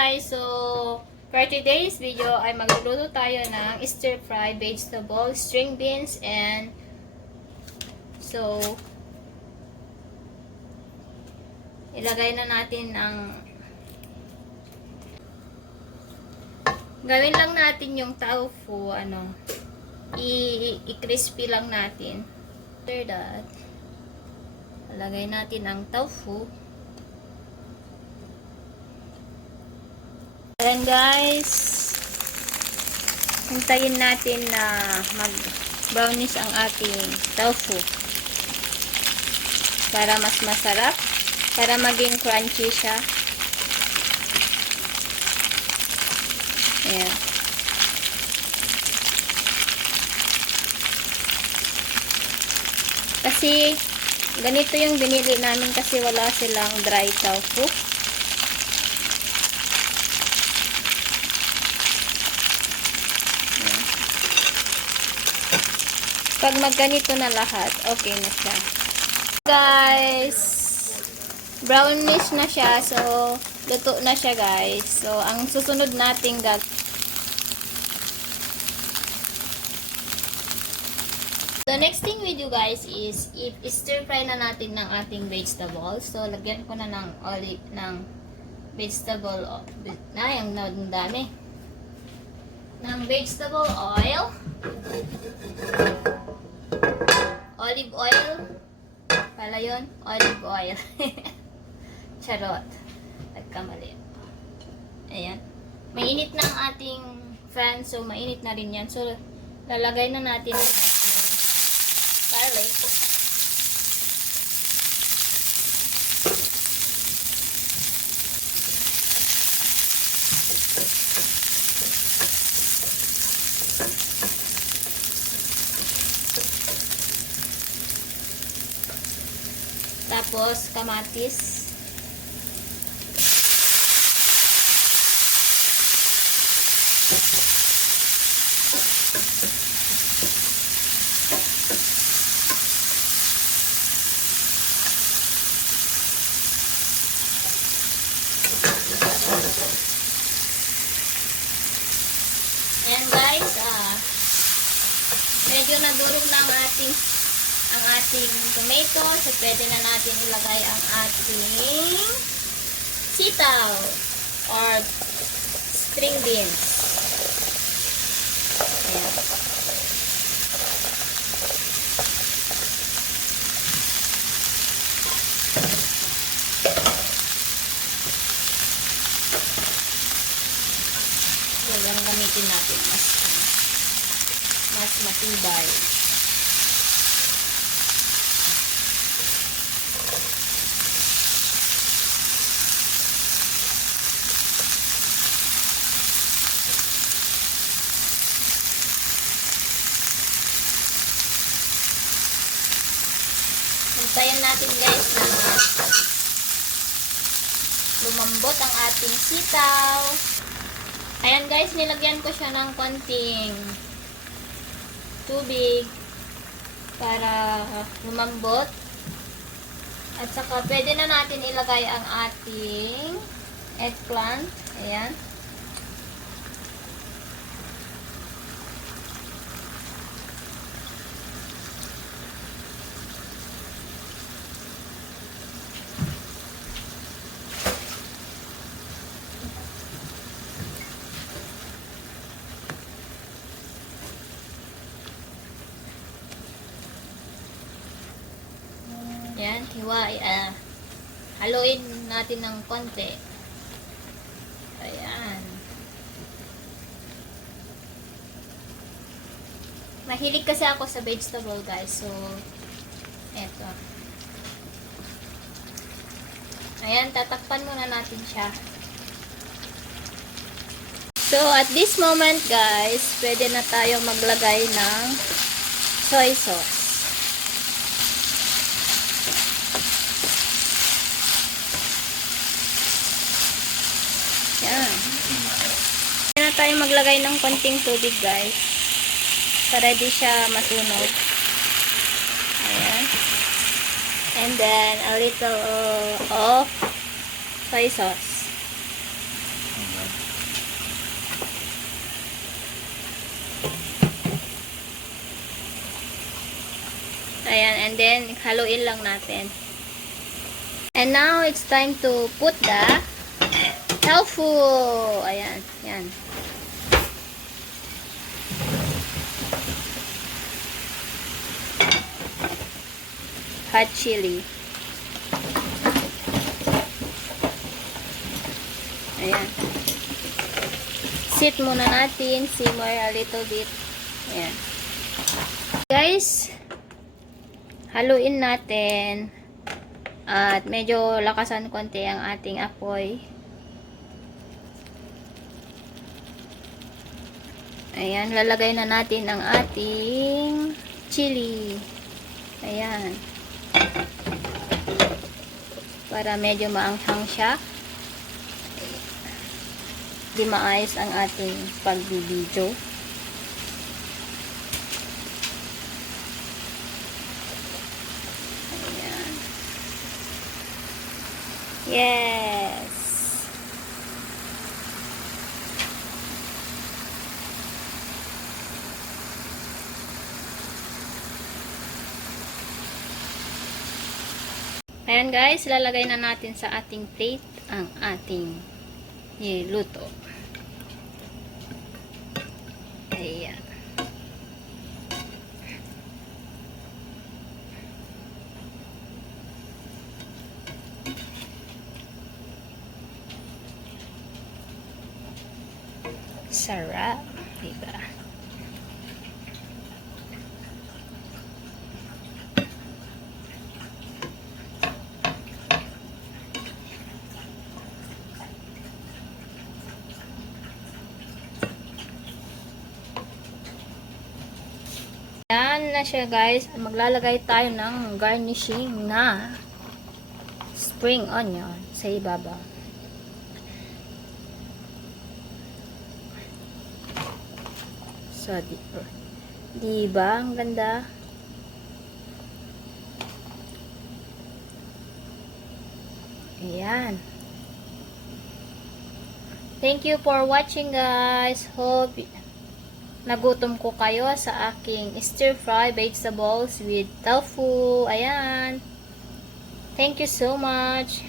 guys, so for today's video ay magluluto tayo ng stir fry vegetable, string beans, and so ilagay na natin ang gawin lang natin yung tofu, i-crispy lang natin. After that, ilagay natin ang tofu. Ayan guys, hintayin natin na mag-brownish ang ating tofu para mas masarap, para maging crunchy siya. Ayan. Kasi ganito yung binili namin kasi wala silang dry tofu. Pag magganito na lahat, okay na siya. Guys, brownish na siya. So, luto na siya guys. So, ang susunod nating the next thing we do guys is stir fry na natin ng ating vegetables. So, lagyan ko na ng olive, ng vegetable yung dami. Ng vegetable oil. Olive oil. Pala yun? Olive oil. Charot. Nagkamali. Ayan. Mainit na ang ating fan. So, mainit na rin yan. So, lalagay na natin ang ating garlic. Tapos, kamatis. Ayan guys, medyo nadurog na ang ating tomato. So, pwede na natin ilagay ang ating sitaw or string beans. Ayan. So, yan ang gamitin natin. Mas matibay. Hintayin natin guys na lumambot ang ating sitaw. Ayan guys, nilagyan ko siya ng konting tubig para lumambot. At saka pwede na natin ilagay ang ating eggplant. Ayan. Ayan, haluin natin ng konti. Ayan. Mahilig kasi ako sa vegetable guys. So, eto. Ayan, tatakpan muna natin siya. So, at this moment guys, pwede na tayo maglagay ng soy sauce. Yan. Pwede na tayo maglagay ng konting tubig guys. Para di siya masunog. Ayan. And then, a little of soy sauce. Ayan, and then haluin lang natin. And now it's time to put the tofu. Ayan, yan. Hot chili. Ayan. Sit muna natin, simmer a little bit. Ayan. Guys, haluin natin. At medyo lakasan konti ang ating apoy. Ayan, lalagay na natin ang ating chili. Ayan. Para medyo maanghang siya. Di maayos ang ating pagbibidyo. Ayan. Yes. Ayan guys, lalagay na natin sa ating plate ang ating niluto. Ayan. Sarap, diba? Yan na siya guys. Maglalagay tayo ng garnishing na spring onion sa ibabaw. So, diba? Ang ganda. Ayan. Thank you for watching guys. Hope nagutom ko kayo sa aking stir fry vegetables with tofu. Ayan. Thank you so much.